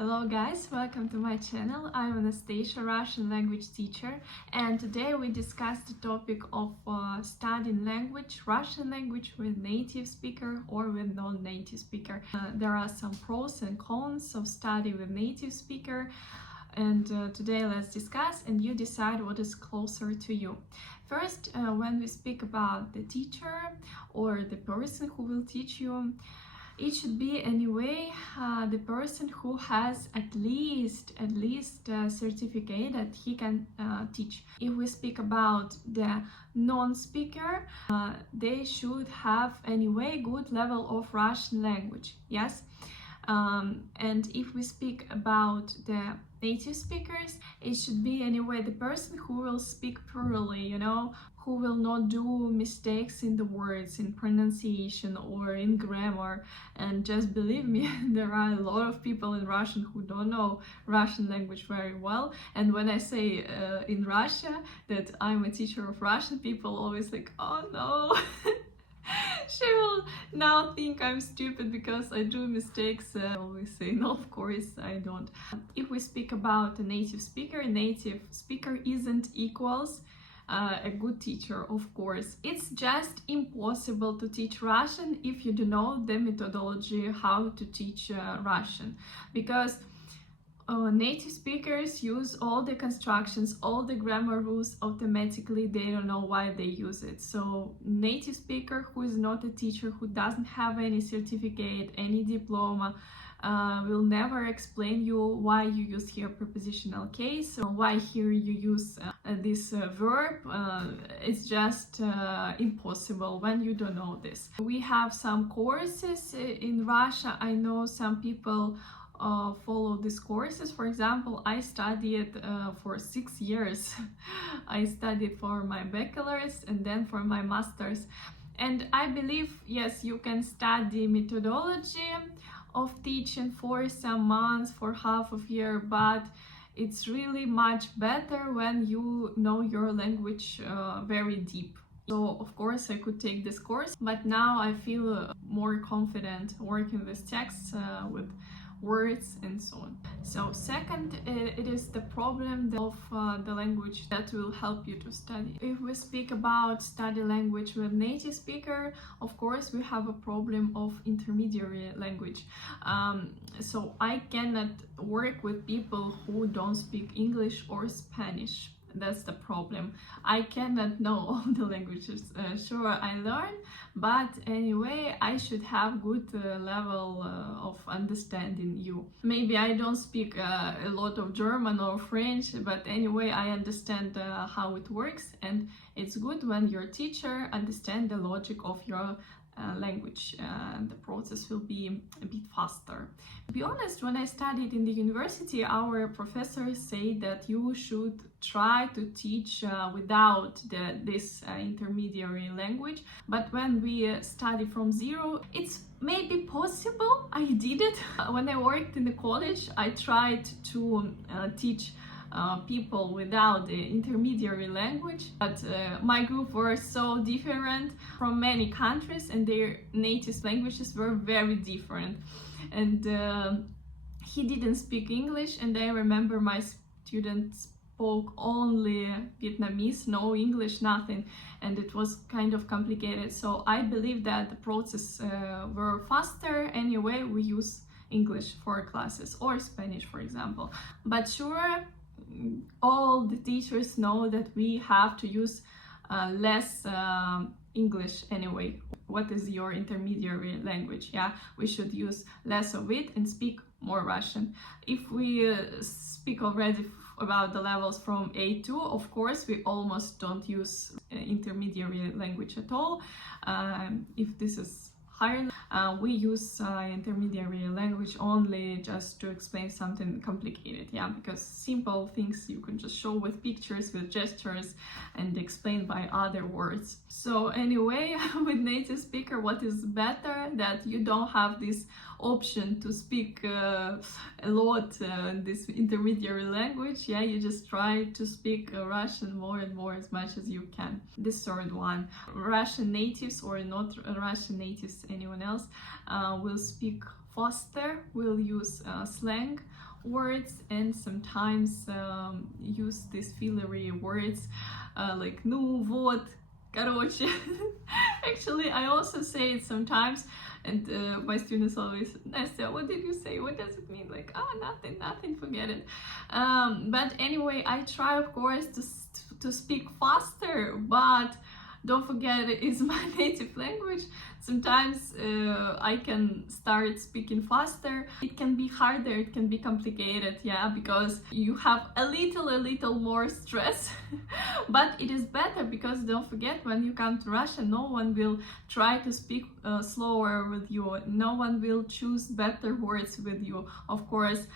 Hello guys, welcome to my channel. I'm Anastasia, Russian language teacher, and today we discuss the topic of studying language, Russian language with native speaker or with non-native speaker. There are some pros and cons of study with native speaker, and today let's discuss and you decide what is closer to you. First, when we speak about the teacher or the person who will teach you, it should be anyway the person who has at least a certificate that he can teach. If we speak about the non-speaker, they should have anyway good level of Russian language, yes. And if we speak about the native speakers, it should be anyway the person who will speak purely, who will not do mistakes in the words, in pronunciation or in grammar. And just believe me, there are a lot of people in Russian who don't know Russian language very well. And when I say in Russia that I'm a teacher of Russian, people always like, oh no. She will now think I'm stupid because I do mistakes. I always say, no, of course I don't. If we speak about a native speaker isn't equals a good teacher, of course. It's just impossible to teach Russian if you don't know the methodology how to teach Russian, because native speakers use all the constructions, all the grammar rules automatically. They don't know why they use it. So native speaker who is not a teacher, who doesn't have any certificate, any diploma, will never explain you why you use here prepositional case, or why here you use this verb. It's just impossible when you don't know this. We have some courses in Russia. I know some people follow these courses. For example, I studied for 6 years. I studied for my bachelor's and then for my master's. And I believe, yes, you can study methodology of teaching for some months, for half of year, but it's really much better when you know your language very deep. So of course I could take this course, but now I feel more confident working with texts, with words and so on. So second, it is the problem of the language that will help you to study. If we speak about study language with native speaker, of course we have a problem of intermediary language. So I cannot work with people who don't speak English or Spanish. That's the problem. I cannot know all the languages. Sure, I learn, but anyway, I should have good level of understanding you. Maybe I don't speak a lot of German or French, but anyway, I understand how it works, and it's good when your teacher understands the logic of your language. The process will be a bit faster. To be honest, when I studied in the university, our professors say that you should try to teach without this intermediary language, but when we study from zero, it's maybe possible. I did it. When I worked in the college, I tried to teach people without the intermediary language, but my group were so different from many countries and their native languages were very different, and he didn't speak English, and I remember my students spoke only Vietnamese, no English, nothing, and it was kind of complicated. So I believe that the process were faster. Anyway, we use English for classes or Spanish, for example, but sure, all the teachers know that we have to use less English anyway. What is your intermediary language? Yeah, we should use less of it and speak more Russian. If we speak already about the levels from A2, of course, we almost don't use intermediary language at all. If this is higher, we use intermediary language only just to explain something complicated, yeah, because simple things you can just show with pictures, with gestures, and explain by other words. So anyway, with native speaker, what is better, that you don't have this option to speak a lot this intermediary language. Yeah, you just try to speak Russian more and more as much as you can. The third one, Russian natives or not Russian natives, anyone else will speak faster, will use slang words and sometimes use these fillery words like ну, вот, короче. Actually, I also say it sometimes, and my students always, Nastya, what did you say? What does it mean? Like, nothing, forget it. But anyway, I try, of course, to speak faster, but don't forget it is my native language. Sometimes I can start speaking faster. It can be harder, it can be complicated, yeah, because you have a little more stress. But it is better because don't forget, when you come to Russia, no one will try to speak slower with you. No one will choose better words with you. Of course,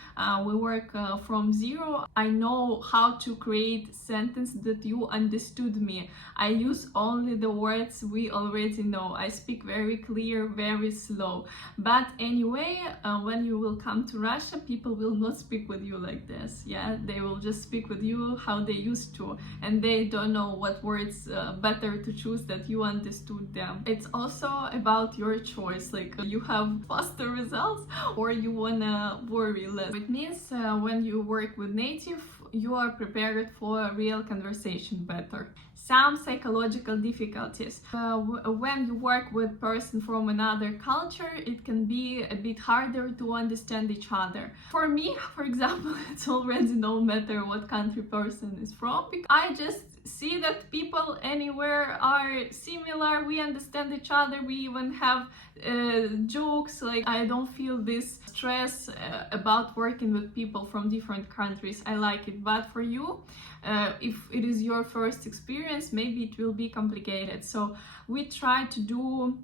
we work from zero. I know how to create sentence that you understood me. I use only the words we already know. I speak very clear, very slow. But anyway, when you will come to Russia, people will not speak with you like this. Yeah, they will just speak with you how they used to, and they don't know what words better to choose that you understood them. It's also about your choice, like you have faster results or you wanna worry less. It means when you work with native, you are prepared for a real conversation better. Some psychological difficulties. When you work with person from another culture, it can be a bit harder to understand each other. For me, for example, it's already no matter what country person is from. I just see that people anywhere are similar, we understand each other, we even have jokes. Like, I don't feel this stress about working with people from different countries. I like it. But for you, if it is your first experience, maybe it will be complicated. So we try to do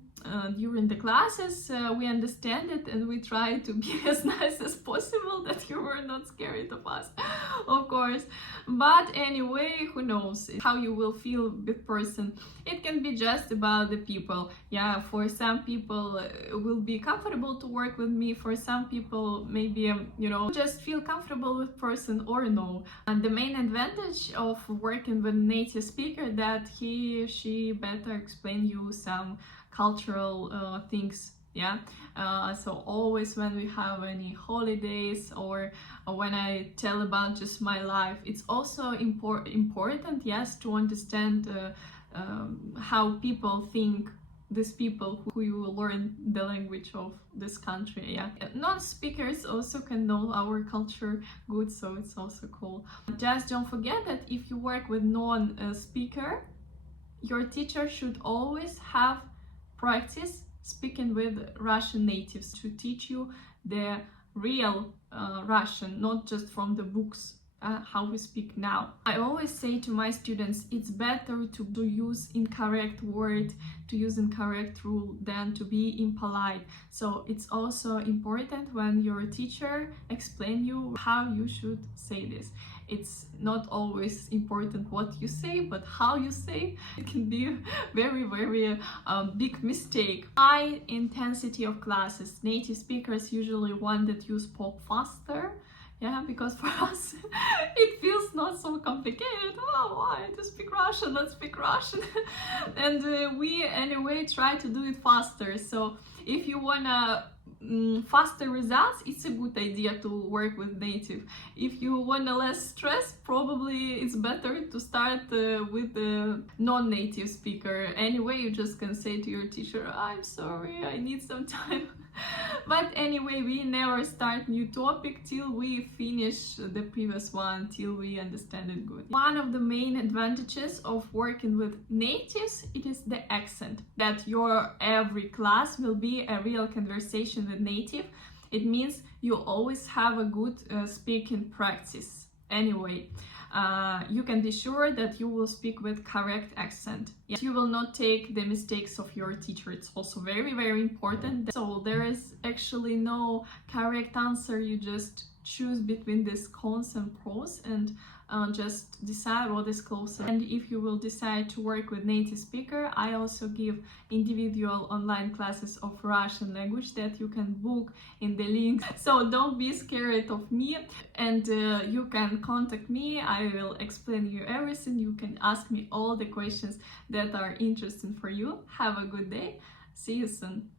during the classes, we understand it, and we try to be as nice as possible, that you were not scared of us, of course. But anyway, who knows how you will feel with person. It can be just about the people. Yeah, for some people it will be comfortable to work with me. For some people, maybe just feel comfortable with person or no. And the main advantage of working with native speaker that he or she better explain you some cultural things. Yeah, so always when we have any holidays or when I tell about just my life, it's also important, yes, to understand how people think, these people who you will learn the language of this country. Yeah, non-speakers also can know our culture good, so it's also cool. Just don't forget that if you work with non-speaker, your teacher should always have practice speaking with Russian natives to teach you the real Russian, not just from the books, how we speak now. I always say to my students, it's better to use incorrect word, to use incorrect rule, than to be impolite. So it's also important when your teacher explain you how you should say this. It's not always important what you say, but how you say. It can be very big mistake. High intensity of classes. Native speakers usually want that you spoke faster. Yeah, because for us it feels not so complicated. Oh, why to speak Russian? Let's speak Russian. And we anyway try to do it faster. So if you wanna faster results, it's a good idea to work with native. If you want a less stress, probably it's better to start with the non-native speaker. Anyway, you just can say to your teacher, I'm sorry, I need some time. But anyway, we never start new topic till we finish the previous one, till we understand it good. One of the main advantages of working with natives, it is the accent. That your every class will be a real conversation with native. It means you always have a good speaking practice. Anyway, you can be sure that you will speak with correct accent. You will not take the mistakes of your teacher. It's also very important. So there is actually no correct answer. You just choose between these cons and pros and just decide what is closer. And if you will decide to work with native speaker, I also give individual online classes of Russian language that you can book in the link. So don't be scared of me, and you can contact me. I will explain you everything. You can ask me all the questions that are interesting for you. Have a good day. See you soon.